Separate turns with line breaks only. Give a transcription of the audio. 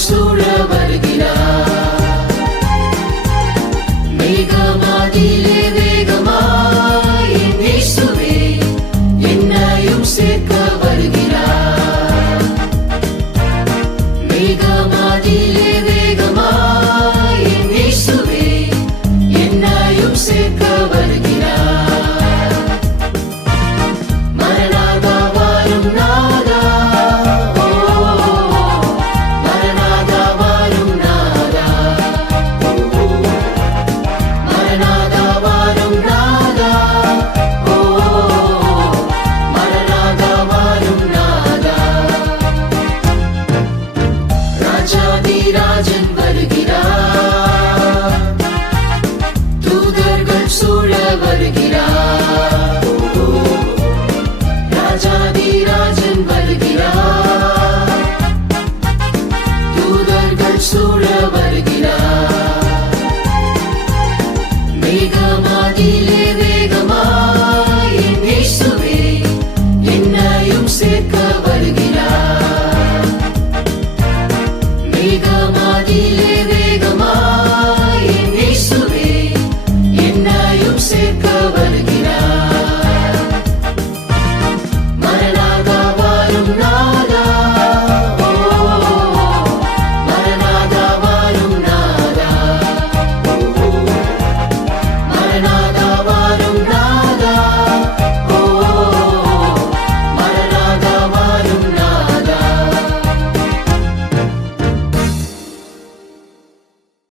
输人。வருகிறார் ராஜாதி ராஜன் வருகிறார் தூதர்கள் சூழ வருகிறார் மேகம